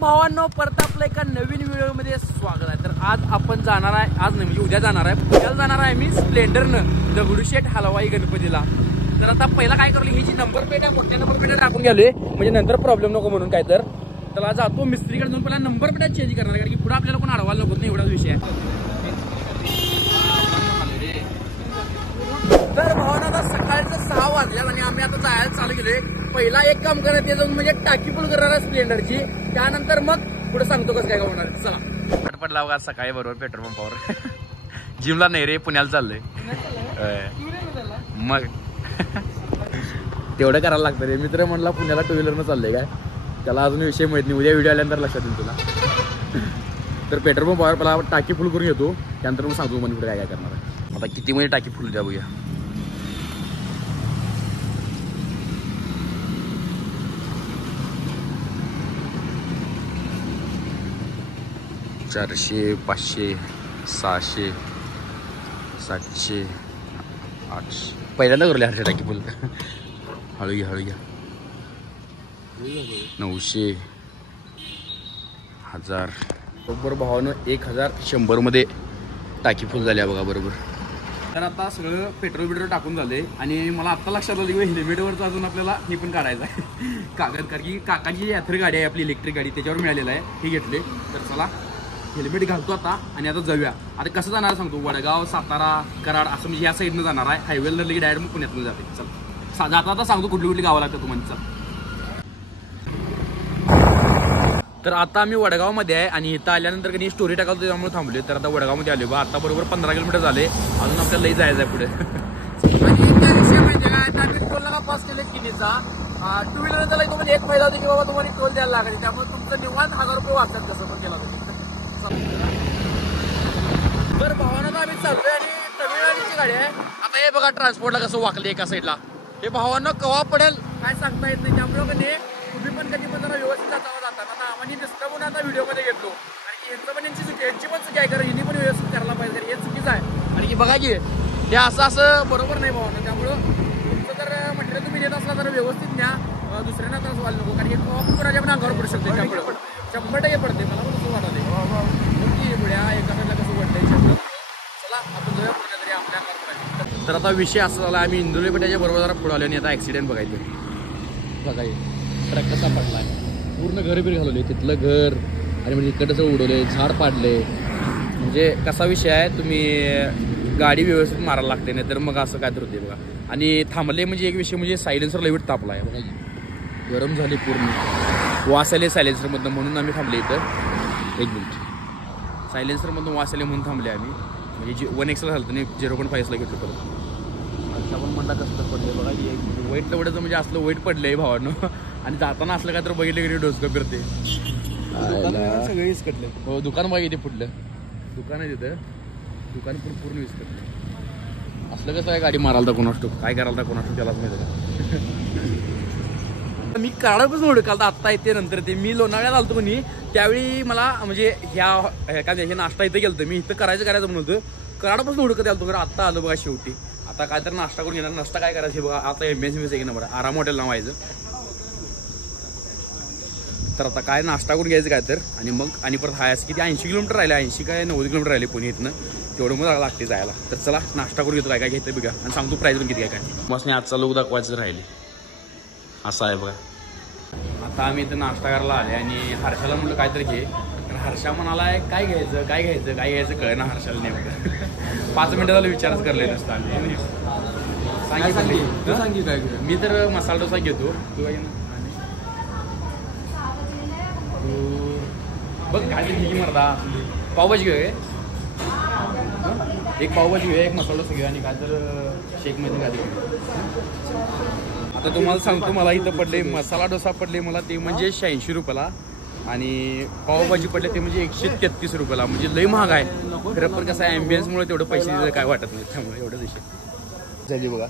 भावांनो परत आपलं एका नवीन व्हिडिओ मध्ये स्वागत आहे। तर आज आपण जाणार आहे, आज नाही म्हणजे उद्या जाणार आहे, पुण्याला जाणार आहे मी स्प्लेंडरनं दगडूशेठ हलवाई गणपतीला। तर आता पहिला काय करलो, ही जी नंबर प्लेट आहे मोठ्या नंबर प्लेट टाकून गेलोय म्हणजे नंतर प्रॉब्लेम नको म्हणून। काय तर त्याला जातो मिस्त्रीकडे जाऊन पहिला नंबर प्लेट चेंज करणार, कारण की पुढे आपल्याला कोण अडवायला नको नाही, एवढाच विषय आहे। तर भावांनो आता सकाळचं 6 वाजल्या आणि आम्ही आता जायला चालू केलोय। पहिला एक काम करायचं ते जाऊन म्हणजे टाकी फुल करणार स्प्लेंडरची, त्यानंतर मग पुढे सांगतो कसं काय होणार। चला पटपट लाव आज सकाळी बरोबर पेट्रोल पंपावर। जिमला नाही रे, पुण्याला चाललोय। मग तेवढं करायला लागतं रे। मित्र म्हणला पुण्याला 2 व्हीलरनं चाललंय काय, त्याला अजून विषय माहित नाही, उद्या व्हिडिओ आल्यानंतर लक्षात येईल तुला। तर पेट्रोल पंपावर पहिला टाकी फुल करून घेतो, त्यानंतर मग सांगतो म्हणजे काय काय करणार आहे। आता किती म्हणजे टाकी फुल द्या बघूया। चारशे, 500, 600, 700, 800 पहिल्यांदा करूया हरच्या टाकी फुल। हळू घ्या 900, 1000 बरोबर भावानं 1100 मध्ये टाकी फुल झाली बघा बरोबर। तर आता सगळं पेट्रोल टाकून झालंय आणि मला आता लक्षात आलं की हेल्मेटवरचं अजून आपल्याला हे पण काढायचं आहे कागद, कारण की काकाची यात्री गाडी आहे आपली इलेक्ट्रिक गाडी, त्याच्यावर मिळालेलं आहे, हे घेतले। तर चला हेल्मेट घालतो आता आणि आता जाऊया। आता कसं जाणार सांगतो, वडगाव, सातारा, कराड असं म्हणजे या साईडनं जाणार आहे। हायवेला लगेच डायरेक्ट मग पुण्यातून जाते। चल जाता आता सांगतो कुठली कुठली गावं लागतं तुम्हाला। चल तर आता आम्ही वडगावमध्ये आहे आणि इथं आल्यानंतर कधी स्टोरी टाकाल त्यामुळे थांबले। तर आता वडगावमध्ये आले बा, आता बरोबर 15 किलोमीटर झाले, अजून आपल्याला लई जायचं आहे पुढे। आणि त्या विषय माहिती काय, आम्ही टोलला का पास केले किनीचा 2 व्हीलरचा लाईक म्हणजे एक फायदा होतो की बाबा तुम्हाला टोल द्यायला लागेल, त्यामुळे तुमचं निवांत 1000 रुपये वाचतात कसं पण केला तुम्ही। तर भावानं आम्ही चाललोय आणि तमिळनाडूची गाडी आहे। आता हे बघा ट्रान्सपोर्टला कसं वाकले एका साईडला, हे भावानं कवा पडेल काय सांगता येत नाही, त्यामुळे कधी तुम्ही पण कधी पण जरा व्यवस्थित जाता आता आम्ही डिस्टर्ब होऊन आता व्हिडिओमध्ये घेतलो, आणि यांचं पण यांची पण चुकी आहे, कारण यांनी पण व्यवस्थित करायला पाहिजे, हे चुकीचं आहे। आणि की बघा की हे असं बरोबर नाही भावानं, त्यामुळं तुमचं जर मटेरियल तुम्ही देत असला तर व्यवस्थित न्या, दुसऱ्यांना त्रास व्हायला नको, कारण की कोणाच्या पण अंगावर पडू शकते, त्यामुळे 100% पडते, मला पण असं वाटत पुढ्या एका साईडला कसं वाटतंय। चला आपण जाऊया पुढे तरी आपल्या अंगावर। तर आता विषय असा झाला, आम्ही इंदोली पेट्याच्या बरोबर जरा पुढे आलो आणि आता ॲक्सिडेंट बघायचं बघा, ट्रक कसा पडलाय, पूर्ण घर बीर घालवले, तिथलं घर आणि म्हणजे इकडं सगळं उडवले, झाड पाडले, म्हणजे कसा विषय आहे, तुम्ही गाडी व्यवस्थित मारायला लागते, नाही तर मग असं काय तर होते बघा। आणि थांबले म्हणजे एक विषय म्हणजे सायलेन्सर लईट तापला आहे बघा, गरम झाले पूर्ण, वास आले सायलेन्सरमधनं, म्हणून आम्ही थांबले इथं। 1 मिनिट, सायलेन्सरमधून वास आले म्हणून थांबले आम्ही, म्हणजे 1x ला झालं नाही 0.5 घेतलं परत। अच्छा पण म्हणला कसं पडले बघा, वाईट तेवढंच म्हणजे असलं वाईट पडलंय भावानं, आणि जाताना असलं काय तर बघितलं की डोसकं फिरते, सगळे विस्कटले। हो दुकान बघा इथे फुटलं, दुकान आहे तिथं, दुकान पण पूर्ण विस्कटलं। असलं कसं आहे गाडी मारायला तर कोणाष्टो, काय करायला तर कोणाष्टो त्यालाच माहिती का। मी काढापासून हुडकालता आत्ता येते नंतर ते, मी लोणावळ्यात आलतो कोणी त्यावेळी मला म्हणजे ह्या काय हे नाश्ता इथं गेलतो मी, इथं करायचं म्हणून होतं, कराडापासून हुडकत आलतो, तर आत्ता आलो बघा शेवटी। आता काय तर नाश्ता करून घेणार, नाश्ता काय करायचं बघा, आता MSMS एक नंबर आराम हॉटेल नाव व्हायचं। तर आता काय नाश्ता करून घ्यायचं काय तर, आणि मग आणि परत हायस किती 80 किलोमीटर राहिले, 80 काय 90 किलोमीटर राहिले पुणे इथनं, तेवढं मग लागते जायला। तर चला नाश्ता करून घेतो, काय काय घेतं बघा आणि सांगतो प्राईस पण किती काय मस्त नाही, आजचा लोक दाखवायचं राहिले असं आहे बघा। आता आम्ही इथं नाश्ता करायला आले आणि हर्षाला म्हटलं काहीतरी घे, तर हर्षा म्हणाला काय घ्यायचं कळ ना हर्षाला नेमकं। 5 मिनिटं झालं विचारच करले नसतं आम्ही, सांगितलं काय मी तर मसाला डोसा घेतो, तू काय बघ काय ते घे मर्दा, पावभाजी घेऊ एक पावभाजी घेऊया, एक मसाला डोसा घेऊया आणि काय तर शेकमध्ये काय घेऊ। आता तुम्हाला सांगतो, मला इथं पडले मसाला डोसा पडले मला ते म्हणजे 86 रुपयाला, आणि पावभाजी पडले ते म्हणजे 133 रुपयाला, म्हणजे लई महाग आहे खरं, पण कसं आहे ॲम्बियन्समुळे तेवढं पैसे काय वाटत नाही, त्यामुळे एवढं विषय झाली बघा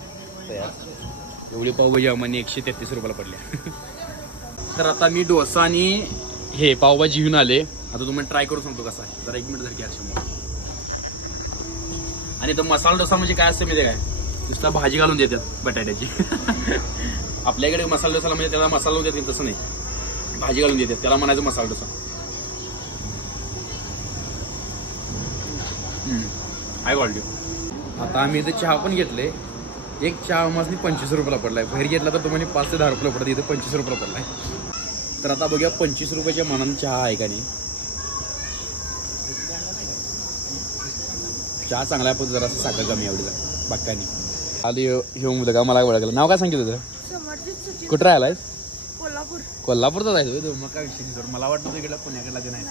तयार। एवढी पावभाजी आम्हाला 133 रुपयाला पडल्या। तर आता मी डोसा आणि हे पावभाजी घेऊन आले, आता तुम्हाला ट्राय करून सांगतो कसा आहे, जरा 1 मिनिट जर घ्या। आणि तो मसाला डोसा म्हणजे काय असतं माहिती काय, नुसता भाजी घालून देतात बटाट्याची। आपल्याकडे मसाला डोसाला म्हणजे त्याला मसाला देतात तसं नाही, भाजी घालून देते, त्याला म्हणायचं मसाला डोसा. High quality. आता आम्ही इथे चहा पण घेतले. एक चहा मस्त 25 रुपयाला पडलाय. बाहेर घेतला तर तुम्हाला 5 ते 10 रुपयाला पडतात, इथे 25 रुपयाला पडलाय. तर आता बघूया 25 रुपयाच्या मनानं चहा आहे का नाही. चहा चांगला आहे, पण जरा साखर कमी एवढी बाकी काय नाही. आली हे मुलगा मला ओळखलं. नाव काय सांगितलं तुझं? कुठं राहिलाय? कोल्हापूरचा जायचं. मग काय विषय मला वाटतं इकडे पुण्याकडे नाही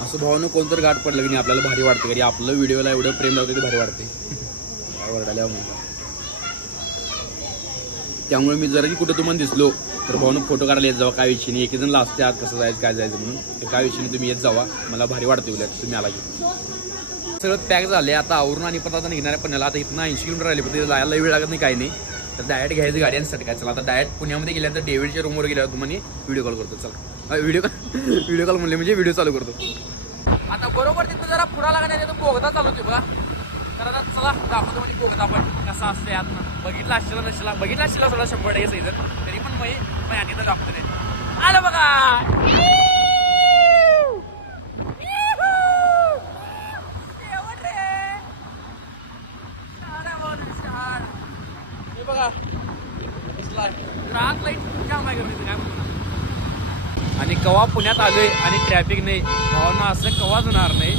असं. भावानं कोणतं गाठ पडलं की नाही आपल्याला भारी वाटतं. कधी आपलं व्हिडिओला एवढं प्रेम लावतं की भारी वाटते. वरडाल्या त्यामुळे मी जरा की कुठं तुम्हाला दिसलो तर भावानं फोटो काढायला येत जावा. काय विषय नाही. एकेजण लाजते आत कसं जायचं काय जायचं म्हणून. काय विषय नाही, तुम्ही येत जावा. मला भारी वाटते उलट तुम्ही आला की. सगळं पॅक झाले आता आवरून आणि पण आता निघणाऱ्या पुण्याला. आता इथनं 80 किलोमीटर राहिले, पण जायला वेळ लागत नाही काही नाही. तर डायरेक्ट घ्यायचं गाडी आणि सटकायचं. चला आता डायरेक्ट पुण्यामध्ये गेल्यानंतर डेव्हिडच्या रूमवर गेल्यावर तुम्हाला व्हिडिओ कॉल करतो. चला व्हिडिओ कॉल म्हणले म्हणजे व्हिडिओ चालू करतो. आता बरोबर तिथं जरा पुढा लागण्याचा बोगदा चालू होते बघा. तर आता चला दाखवतो म्हणजे बोगदा पण कसा असते आत. बघितला असला नसला, बघितला असला थोडा 100% सीझन तरी पण मी आधी तर दाखवतो नाही. आलं बघा आणि कवा पुण्यात आलोय आणि ट्रॅफिक नाही. भावांना असं कवाच होणार नाही.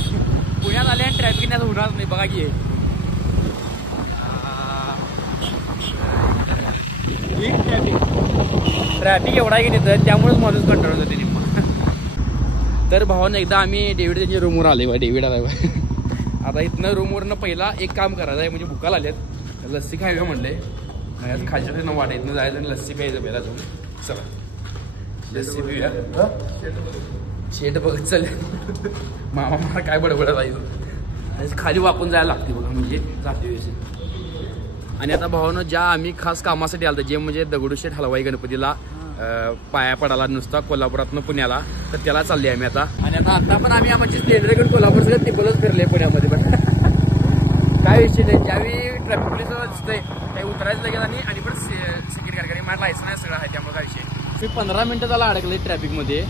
पुण्यात आले आणि ट्रॅफिक नाही होणार नाही. बघा की ट्रॅफिक एवढा आहे की नाही तर त्यामुळेच माणूस कंटाळून जाते निम्मा. तर भावांना एकदा आम्ही डेव्हिड त्यांच्या रूमवर आले बा. डेव्हिड आलाय बा. आता इथनं रूमवरनं पहिला एक काम करायचं आहे म्हणजे भुका लागल्यात. लस्सी खायला म्हणले. खायच्या न वाटा इथनं जायचं आणि लस्सी प्यायचं पहिला जाऊन. चला लस्सी पिऊया. शेट बघत चालले. मामा मला काय बडबडत आहे. खाली वाकून जायला लागते बघा म्हणजे जाते व्यवस्थित. आणि आता भावानं ज्या आम्ही खास कामासाठी आलतो जे म्हणजे दगडूशेठ हलवाई गणपतीला पाया पडाला नुसता कोल्हापुरातनं पुण्याला, तर त्याला चालले आम्ही आता. आणि आता पण आम्ही आमची स्प्लेंडर घेऊन कोल्हापूर सगळं तिकडच फिरले पुण्यामध्ये. पण काय विषय नाही, ज्यावेळी ट्रॅफिक पोलीस दिसतंय ते उतरायचं लगेच आणि पण सिक्युरिटी गाडी माझं लायसन आहे सगळं आहे. त्यामुळे काय विषय मी 15 मिनिटं झाला अडकले ट्रॅफिकमध्ये.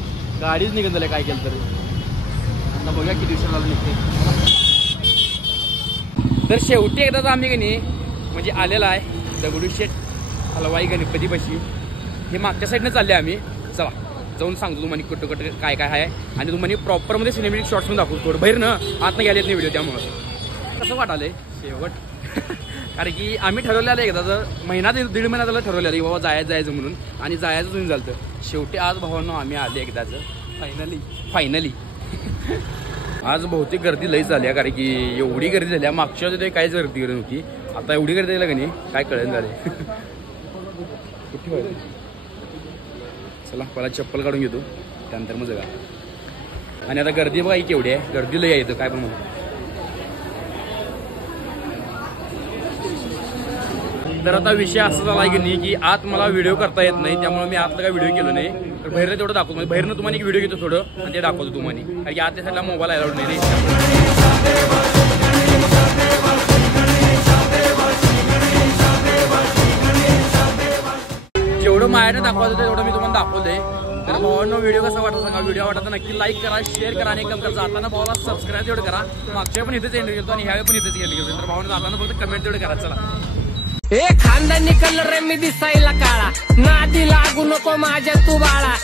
गाडीच निघून झालं काय केलं तरी. आता बघूया किती दिवसाला निघते. तर शेवटी एकदाच आम्ही की नाही म्हणजे आलेला आहे दगडूशेठ हलवाई गणपतीपाशी. हे मागच्या साईडनं चालले आम्ही. चला जाऊन सांगतो तुम्हाला कुठं कुठं काय काय आहे आणि तुम्हाला प्रॉपरमध्ये सिनेमॅटिक शॉर्ट्स पण दाखवतो. थोडं बाहेर ना आतनं गेलेत नाही व्हिडिओ. त्यामुळं कसं वाटालंय शेवट. कारण की आम्ही ठरवलेलं एकदा जर महिना 1.5 महिना झाला ठरवलेलं की बाबा जायचं म्हणून. आणि जायचं तुम्ही झालं. शेवटी आज भावांनो आम्ही आले एकदाच फायनली. आज बहुतेक गर्दी लई झाली आहे. कारण की एवढी गर्दी झाली. मागच्या वेळी काहीच गर्दी नव्हती. आता एवढी गर्दी झाली का नाही काय कळेल झाले. कुठे व्हायचं. चला पहिला चप्पल काढून घेतो त्यानंतर मग जगा. आणि आता गर्दी बघा केवढी आहे. गर्दी लई येतं काय पण म्हणतो. तर आता विषय असा झाला की नाही की आत मला व्हिडिओ करता येत नाही. त्यामुळे मी आतला काय व्हिडिओ केलं नाही. तर बाहेरनं तेवढं दाखवतो. म्हणजे बाहेरनं तुम्हाला एक व्हिडिओ घेतो थोडं आणि ते दाखवतो तुम्हाला. कारण की आत त्या साईडला मोबाईल अलाउड नाही. जेवढं माझ्याने दाखवायचं तेवढं मी तुम्हाला दाखवलंय. तर भावांनो व्हिडिओ कसा वाटतं सांगा. व्हिडिओ वाटतं नक्की लाईक करा, शेअर करा आणि एकदम करा. जाताना भावाला सबस्क्राईब तेवढं करा. मागच्या पण इथेच एंट्री घेतो आणि ह्यावेळी पण इथेच एंट्री घेतो. तर भावांना जाताना फक्त कमेंट तेवढं करा. चला खानदानी कलर मी दिसायला काळा. नादी लागू नको माझ्या तू बाळा.